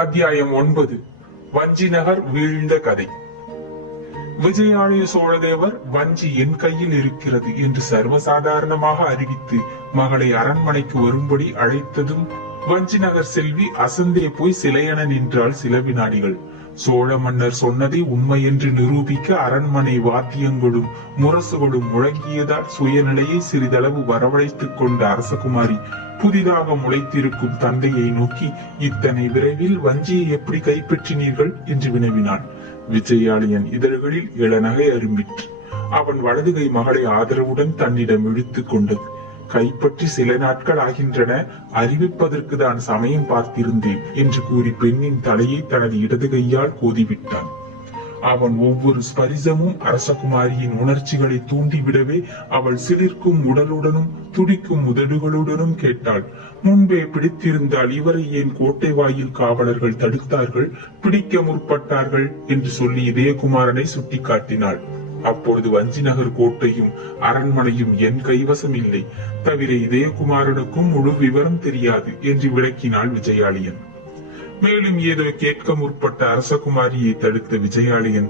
அத்தியாயம் 9. வஞ்சி நகர் வீழ்ந்த கதை. விஜயாலய சோழதேவர் வஞ்சி என் கையில் இருக்கிறது என்று சர்வசாதாரணமாக அறிவித்து மகளை அரண்மனைக்கு வரும்படி அழைத்ததும் வஞ்சி நகர் செல்வி அசந்தே போய் சிலையென நின்றாள் சில வினாடிகள். சோழ மன்னர் சொன்னதை உண்மை என்று நிரூபிக்க அரண்மனை வாத்தியங்களும் முரசுகளும் முழங்கியதால் சுயநிலையை சிறிதளவு வரவழைத்துக் கொண்ட அரசகுமாரி புதிதாக முளைத்திருக்கும் தந்தையை நோக்கி, இத்தனை விரைவில் வஞ்சியை எப்படி கைப்பற்றினீர்கள் என்று வினவினான். விஜயாலயன் இதழ்களில் இளநகை அரும்பிற்று. அவன் வலதுகை மகளை ஆதரவுடன் தன்னிடம் இழுத்துக் கொண்டது. கைப்பற்றி சில நாட்கள் ஆகின்றன, அறிவிப்பதற்கு தான் சமயம் பார்த்திருந்தேன் என்று கூறி பெண்ணின் தலையை தனது இடது கையால் கோதிவிட்டான். அவன் ஒவ்வொரு ஸ்பரிசமும் அரசகுமாரியின் உணர்ச்சிகளை தூண்டிவிடவே அவள் சிலிர்க்கும் உடலுடனும் துடிக்கும் உதடுகளுடனும் கேட்டாள். முன்பே பிடித்திருந்தால் இவரை ஏன் கோட்டை வாயில் காவலர்கள் தடுத்தார்கள், பிடிக்க முற்பட்டார்கள் என்று சொல்லி இதயகுமாரனை சுட்டிக்காட்டினாள். அப்பொழுது வஞ்சி நகர் கோட்டையும் அரண்மனையும் என் கைவசம் இல்லை, தவிர இதயகுமாரனுக்கும் முழு விவரம் தெரியாது என்று விளக்கினாள் விஜயாலயன். மேலும் ஏதோ கேட்க முற்பட்ட அரசகுமாரியை தடுத்த விஜயாலயன்,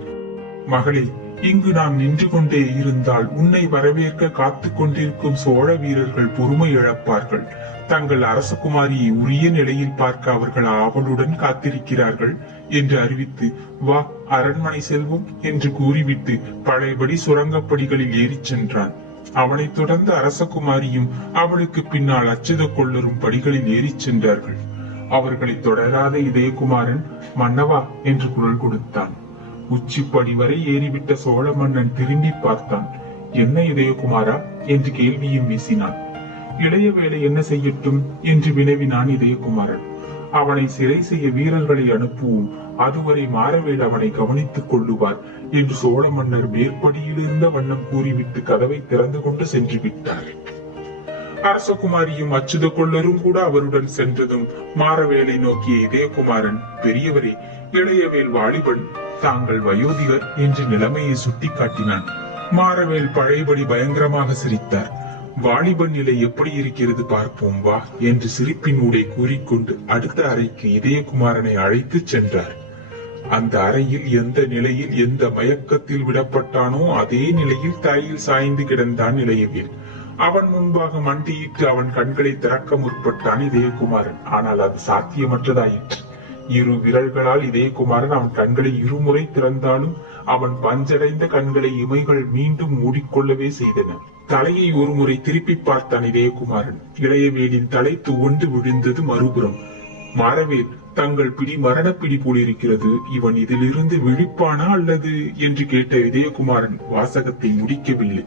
மகளே, இங்கு நாம் நின்று கொண்டே இருந்தால் உன்னை வரவேற்க காத்துக் கொண்டிருக்கும் சோழ வீரர்கள் பொறுமை இழப்பார்கள். தங்கள் அரசகுமாரியை உரிய நிலையில் பார்க்க அவர்கள் ஆவலுடன் காத்திருக்கிறார்கள் என்று அறிவித்து, வா அரண்மனை செல்வோம் என்று கூறிவிட்டு பழையபடி சுரங்கப்படிகளில் ஏறிச் சென்றான். அவனைத் தொடர்ந்து அரசகுமாரியும் அவளுக்கு பின்னால் அச்சுத கொள்ளரும் படிகளில் ஏறிச் சென்றார்கள். அவர்களை தொடராத இதயகுமாரன், மன்னவா என்று குரல் கொடுத்தான். உச்சிப்படி வரை ஏறிவிட்ட சோழ மன்னன் திரும்பி பார்த்தான். என்ன இதயகுமாரா என்று கேள்வியும் வீசினான். இளைய வேலை என்ன செய்யட்டும் என்று வினவினான் இதயகுமாரன். அவனை சிறை செய்ய வீரர்களை அனுப்புவோம், அதுவரை மாறவேல் அவனை கவனித்துக் கொள்ளுவார் என்று சோழ மன்னர் மேற்படியில் இருந்த வண்ணம் கூறிவிட்டு கதவை திறந்து கொண்டு சென்று விட்டார். அரசகுமாரியும் அச்சுத கொள்ளரும் கூட அவருடன் சென்றதும் மாறவேலை நோக்கிய இதயகுமாரன், பெரியவரே, இளையவேல் வாலிபன், தாங்கள் வயோதிகர் என்று நிலைமையை சுட்டிக்காட்டினான். மாறவேல் பழையபடி பயங்கரமாக சிரித்தார். வாலிபன் நிலை எப்படி இருக்கிறது பார்ப்போம் வா என்று சிரிப்பின் ஊடே கூறிக்கொண்டு அடுத்த அறைக்கு இதயகுமாரனை அழைத்து சென்றார். அந்த அறையில் எந்த நிலையில் எந்த மயக்கத்தில் விடப்பட்டானோ அதே நிலையில் தரையில் சாய்ந்து கிடந்தான் இளையவேல். அவன் முன்பாக மண்டியிட்டு அவன் கண்களை திறக்க முற்பட்டான் இதயகுமாரன். ஆனால் அது சாத்தியமற்றதாயிற்று. இரு விரல்களால் இதயகுமாரன் அவன் கண்களை இருமுறை திறந்தாலும் அவன் பஞ்சடைந்த கண்களை இமைகள் மீண்டும் மூடிக்கொள்ளவே செய்தன. தலையை ஒருமுறை திருப்பி பார்த்தான் இதயகுமாரன். இளையவேலின் தலை துவண்டு விழுந்தது மறுபுறம். மாறவேல், தங்கள் பிடி மரணப்பிடி போலிருக்கிறது, இவன் இதிலிருந்து விழிப்பானா அல்லது என்று கேட்ட இதயகுமாரன் வாசகத்தை முடிக்கவில்லை.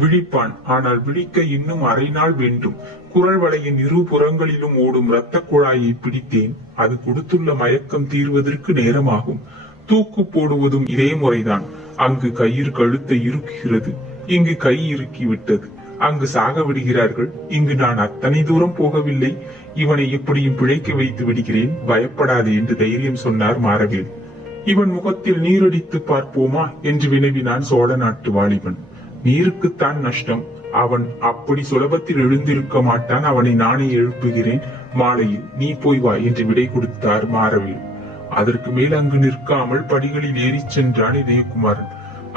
விழிப்பான், ஆனால் விழிக்க இன்னும் அரை நாள் வேண்டும். குரல் வளையின் இரு புறங்களிலும் ஓடும் இரத்த குழாயை பிடித்தேன், அது கொடுத்துள்ள மயக்கம் தீர்வதற்கு நேரமாகும். தூக்கு போடுவதும் இதே முறைதான். அங்கு கயிறு கழுத்தை இறுக்குகிறது, இங்கு கை இறுக்கிவிட்டது. அங்கு சாக விடுகிறார்கள், இங்கு நான் அத்தனை தூரம் போகவில்லை. இவனை எப்படியும் பிழைக்க வைத்து விடுகிறேன், பயப்படாது என்று தைரியம் சொன்னார் மாறவேல். இவன் முகத்தில் நீரடித்து பார்ப்போமா என்று வினவினான் சோழ நாட்டு வாலிபன். நீருக்குத்தான் நஷ்டம், அவன் அப்படி சுலபத்தில் எழுந்திருக்க மாட்டான், அவனை நானே எழுப்புகிறேன், மாலையில் நீ போய் வா என்று விடை கொடுத்தார் மாறவேல். அதற்கு மேல் அங்கு நிற்காமல் படிகளில் ஏறிச் சென்றான் இதயகுமாரன்.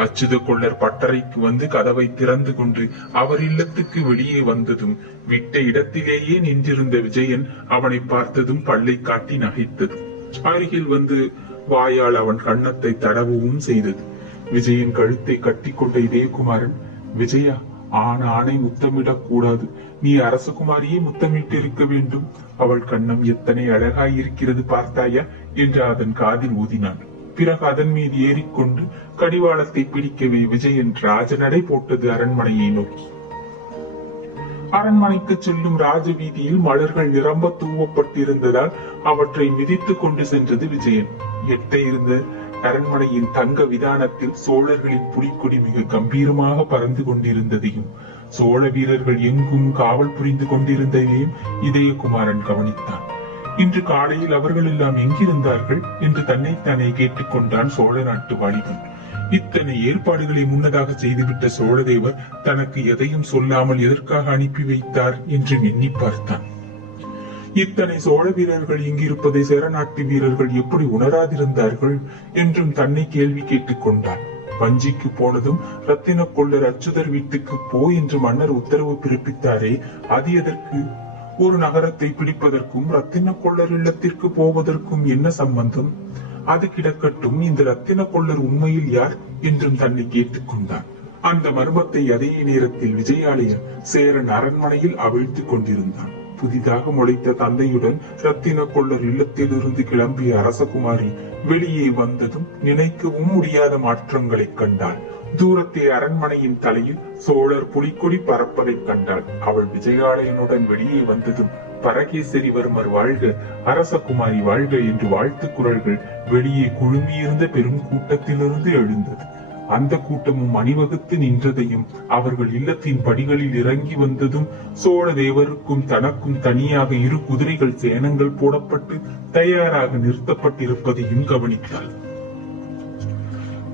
அச்சுத கொள்ளர் பட்டறைக்கு வந்து கதவை திறந்து கொண்டு அவர் இல்லத்துக்கு வெளியே வந்ததும் விட்ட இடத்திலேயே நின்றிருந்த விஜயன் அவனை பார்த்ததும் பல்லை காட்டி நகைத்தது. அருகில் வந்து வாயால் அவன் கன்னத்தை தடவவும் செய்தது. விஜயன் கழுத்தை கட்டி கொண்ட இதயகுமாரன், விஜயா, ஆணை முத்தமிடக் கூடாது, நீ அரசகுமாரியே முத்தமிட்டு இருக்க வேண்டும். அவள் கண்ணம் எத்தனை அழகாயிருக்கிறது பார்த்தாயா என்று அதன் காதில் ஊதினான். பிறகு அதன் மீது ஏறிக்கொண்டு கடிவாளத்தை பிடிக்கவே விஜயன் ராஜநடை போட்டது அரண்மனையை நோக்கி. அரண்மனைக்கு செல்லும் ராஜ வீதியில் மலர்கள் நிரம்ப தூவப்பட்டிருந்ததால் அவற்றை மிதித்துக் கொண்டு சென்றது விஜயன். எட்ட இருந்த அரண்மனையின் தங்க விதானத்தில் சோழர்களின் புலிக்கொடி மிக கம்பீரமாக பறந்து கொண்டிருந்ததையும் சோழ வீரர்கள் எங்கும் காவல் புரிந்து கொண்டிருந்ததையும் இதயகுமாரன் கவனித்தான். இன்று காலையில் அவர்கள் எல்லாம் எங்கிருந்தார்கள் என்று தன்னைத்தானே கேட்டுக்கொண்டான் சோழ நாட்டு வாலிபன். இத்தனை ஏற்பாடுகளை முன்னதாக செய்துவிட்ட சோழதேவர் தனக்கு எதையும் சொல்லாமல் எதற்காக அனுப்பி வைத்தார் என்று எண்ணி பார்த்தான். இத்தனை சோழ வீரர்கள் இங்கிருப்பதை சேரநாட்டு வீரர்கள் எப்படி உணராதிருந்தார்கள் என்றும் தன்னை கேள்வி கேட்டுக் கொண்டான். வஞ்சிக்கு போனதும் ரத்தின கொள்ளர் அச்சுதர் வீட்டுக்கு போ என்று மன்னர் உத்தரவு பிறப்பித்தாரே, அது எதற்கு? ஒரு நகரத்தை பிடிப்பதற்கும் ரத்தின கொள்ளர் இல்லத்திற்கு போவதற்கும் என்ன சம்பந்தம்? அது கிடக்கட்டும், இந்த ரத்தின கொள்ளர் உண்மையில் யார் என்றும் தன்னை கேட்டுக் கொண்டான். அந்த மர்மத்தை அதே நேரத்தில் விஜயாலயன் சேரன் அரண்மனையில் அவிழ்த்துக் கொண்டிருந்தான். புதிதாக முளைத்த தந்தையுடன் ரத்தின கொள்ளர் இல்லத்திலிருந்து கிளம்பிய அரசகுமாரி வெளியே வந்ததும் நினைக்கவும் முடியாத மாற்றங்களை கண்டாள். தூரத்தே அரண்மனையின் தலையில் சோழர் புலிக்கொடி பறப்பதை கண்டாள். அவள் விஜயாலயனுடன் வெளியே வந்ததும் பரகேசரிவர்மர் வாழ்க, அரசகுமாரி வாழ்க என்று வாழ்த்து குரல்கள் வெளியே குழுமியிருந்த பெரும் கூட்டத்திலிருந்து எழுந்தது. அந்த கூட்டமும் அணிவகுத்து நின்றதையும் அவர்கள் இல்லத்தின் படிகளில் இறங்கி வந்ததும் சோழ தேவருக்கும் தனக்கும் தனியாக 2 குதிரைகள் சேனங்கள் போடப்பட்டு தயாராக நிறுத்தப்பட்டிருப்பதையும் கவனித்தாள்.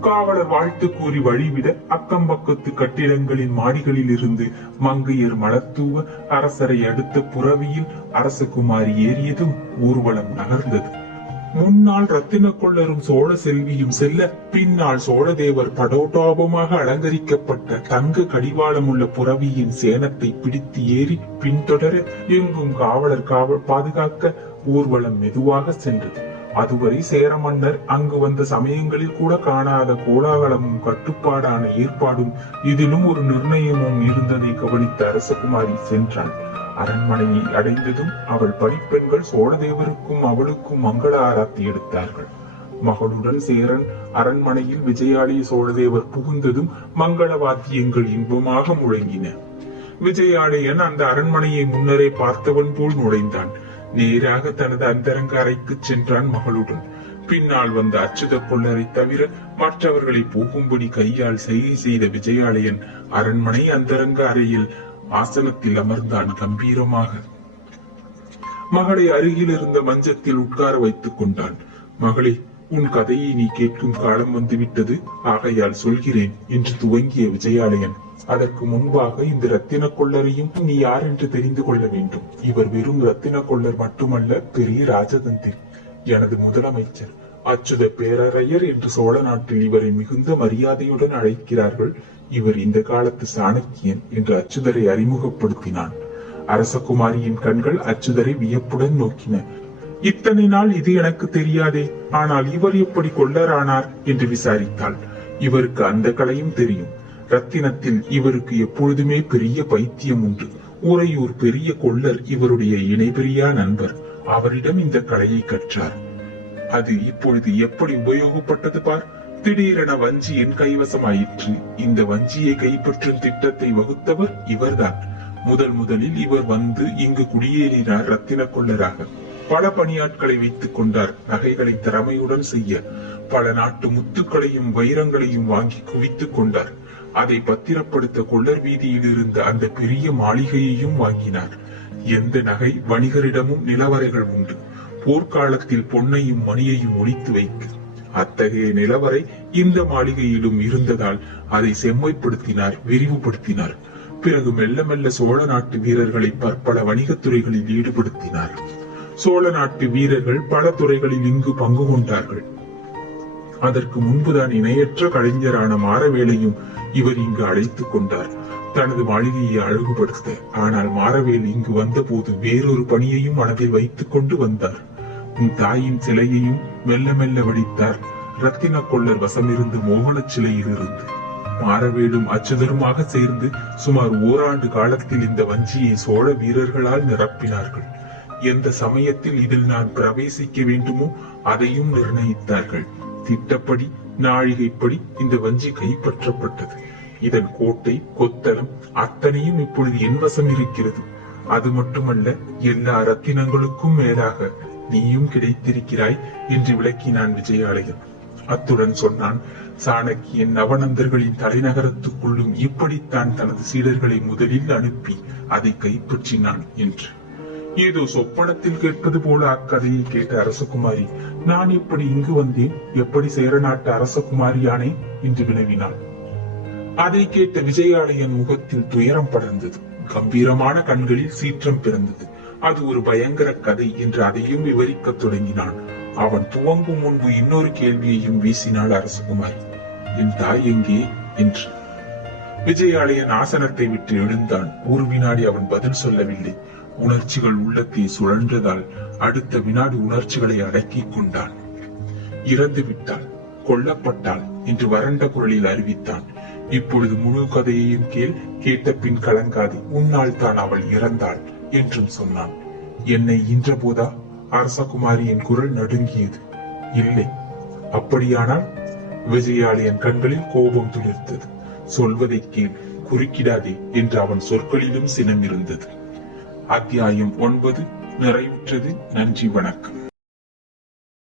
காவலர் வாழ்த்து கூறி வழிவிட அக்கம் பக்கத்து கட்டிடங்களின் மாடிகளில் இருந்து மங்கையர் மலர்தூவ அரசரை அடுத்த புறவியில் அரசகுமாரி ஏறியதும் ஊர்வலம் நகர்ந்தது. முன்னால் ரத்தின கொள்ளரும் சோழ செல்வியும் செல்ல, பின்னால் சோழதேவர் படோட்டாபமாக அலங்கரிக்கப்பட்ட தங்க கடிவாளம் உள்ள புறவியின் சேனத்தை பிடித்து ஏறி பின்தொடர எங்கும் காவலர் பாதுகாக்க ஊர்வலம் மெதுவாக சென்றது. அதுவரை சேர மன்னர் அங்கு வந்த சமயங்களில் கூட காணாத கோலாகலமும் கட்டுப்பாடான ஏற்பாடும் இதிலும் ஒரு நிர்ணயமும் இருந்ததை கவனித்த அரசகுமாரி சென்றாள். அரண்மனையை அடைந்ததும் அவள் பணிப்பெண்கள் சோழதேவருக்கும் அவளுக்கும் மங்கள ஆராத்தி எடுத்தார்கள். மகளுடன் சேரன் அரண்மனையில் விஜயாலய சோழதேவர் புகுந்ததும் மங்கள வாத்தியங்கள் இன்பமாக முழங்கின. விஜயாலயன் அந்த அரண்மனையை முன்னரே பார்த்தவன் போல் நுழைந்தான். நேராக தனது அந்தரங்க அறைக்கு சென்றான் மகளுடன். பின்னால் வந்த அச்சுத கொள்ளரை தவிர மற்றவர்களை போகும்படி கையால் செய்கை செய்த விஜயாலயன் அரண்மனை அந்தரங்க அறையில் ஆசனத்தில் அமர்ந்தான் கம்பீரமாக. மகளை அருகில் இருந்த மஞ்சத்தில் உட்கார வைத்துக் கொண்டான். மகளே, உன் கதையை நீ கேட்கும் காலம் வந்துவிட்டது, ஆகையால் சொல்கிறேன் என்று துவங்கிய விஜயாலயன், அதற்கு முன்பாக இந்த ரத்தின கொள்ளரையும் நீ யார் என்று தெரிந்து கொள்ள வேண்டும். இவர் வெறும் ரத்தின கொள்ளர் மட்டுமல்ல, பெரிய ராஜதந்திரி, எனது முதலமைச்சர் அச்சுத பேரரையர் என்று சோழ நாட்டில் இவரை மிகுந்த மரியாதையுடன் அழைக்கிறார்கள். இவர் இந்த காலத்து சாணக்கியன் என்று அச்சுதரை அறிமுகப்படுத்தினான். அரசகுமாரியின் கண்கள் அச்சுதரை வியப்புடன் நோக்கின. இத்தனை நாள் இது எனக்கு தெரியாதே, ஆனால் இவர் எப்படி கொள்ளரானார் என்று விசாரித்தாள். இவருக்கு அந்த கலையும் தெரியும். ரத்தினத்தில் இவருக்கு எப்பொழுதுமே பெரிய பைத்தியம் உண்டு. உறையூர் பெரிய கொள்ளர் இவருடைய இணைபிரியா நண்பர். அவரிடம் இந்த கலையை கற்றார். அது இப்பொழுது எப்படி உபயோகப்பட்டது பார். திடீரென வஞ்சி என் கைவசமாயிற்று. இந்த வஞ்சியை கைப்பற்றும் திட்டத்தை வகுத்தவர் இவர்தான். முதலில் இவர் வந்து இங்கு குடியேறினார். ரத்தின கொள்ளராக பல பணியாட்களை வைத்துக் கொண்டார். நகைகளை திறமையுடன் செய்ய பல நாட்டு முத்துக்களையும் வைரங்களையும் வாங்கி குவித்துக் கொண்டார். அதை பத்திரப்படுத்த கொள்ளர் வீதியில் இருந்த அந்த பெரிய மாளிகையையும் வாங்கினார். எந்த நகை வணிகரிடமும் நிலவரைகள் உண்டு. போர்க்காலத்தில் பொன்னையும் மணியையும் ஒளித்து வைக்க அத்தகைய நிலவரை இந்த மாளிகையிலும் இருந்ததால் அதை செம்மைப்படுத்தினார், விரிவுபடுத்தினார். பிறகு மெல்ல மெல்ல சோழ நாட்டு வீரர்களை பற்பல வணிகத் துறைகளில் ஈடுபடுத்தினார். சோழ நாட்டு வீரர்கள் பல துறைகளில் இங்கு பங்கு கொண்டார்கள். அதற்கு முன்புதான் இணையற்ற கலைஞரான மாரவேலையும் இவர் இங்கு அழைத்துக் கொண்டார், தனது மாளிகையை அழகுபடுத்த. ஆனால் மாரவேல் இங்கு வந்த போது வேறொரு பணியையும் மனதில் வைத்துக் கொண்டு வந்தார். உன் தாயின் சிலையையும் மெல்ல மெல்ல வடித்தார். ரத்தின கொள்ளர் வசமிருந்து மோகனச் சிலையில் இருந்து. மாரவேலும் அச்சுதருமாக சேர்ந்து சுமார் ஓராண்டு காலத்தில் இந்த வஞ்சியை சோழ வீரர்களால் நிரப்பினார்கள். எந்த சமயத்தில் இதில் நான் பிரவேசிக்க வேண்டுமோ அதையும் நிர்ணயித்தார்கள். திட்டப்படி நாழிகைப்படி இந்த வஞ்சி கைப்பற்றப்பட்டது. இதன் கோட்டை கொத்தளம் அத்தனையும் இப்பொழுது என் வசம் இருக்கிறது. அது மட்டுமல்ல, எல்லா ரத்தினங்களுக்கும் மேலாக நீயும் கிடைத்திருக்கிறாய் என்று விளக்கினான் விஜயாலயன். அத்துடன் சொன்னான், சாணக்கியன் நவநந்தர்களின் தலைநகரத்துக்குள்ளும் இப்படித்தான் தனது சீடர்களை முதலில் அனுப்பி அதை கைப்பற்றினான் என்று. ஏதோ சொப்பனத்தில் கேட்பது போல அக்கதையை கேட்ட அரசகுமாரி, நான் எப்படி இங்கு வந்தேன், எப்படி சேர நாட்டு அரசகுமாரியானே என்று வினவினாள். அதை கேட்ட விஜயாலயன் முகத்தில் துயரம் படர்ந்தது. கம்பீரமான கண்களில் சீற்றம் பிறந்தது. அது ஒரு பயங்கர கதை என்று அதையும் விவரிக்க தொடங்கினான். அவன் துவங்கும் முன்பு இன்னொரு கேள்வியையும் வீசினாள் அரசகுமாரி. என் தாய் எங்கே என்று. விஜயாலயன் ஆசனத்தை விட்டு எழுந்தான். ஒரு வினாடி அவன் பதில் சொல்லவில்லை. உணர்ச்சிகள் உள்ளத்தை சுழன்றதால் அடுத்த வினாடி உணர்ச்சிகளை அடக்கிக் கொண்டான். இறந்து விட்டாள், கொல்லப்பட்டாள் என்று வறண்ட குரலில் அறிவித்தான். இப்பொழுது முழு கதையையும் கேட்ட பின் கலங்காது, உன்னால் தான் அவள் இறந்தாள் என்றும் சொன்னான். என்னை ஈன்ற போதா? அரசகுமாரியின் குரல் நடுங்கியது. இல்லை. அப்படியானால்? விஜயாலயன் கண்களில் கோபம் துளிர்த்தது. சொல்வதை கேள், குறுக்கிடாதே என்று அவன் சொற்களிலும் சினம் இருந்தது. அத்தியாயம் 9 நிறைவுற்றது. நன்றி, வணக்கம்.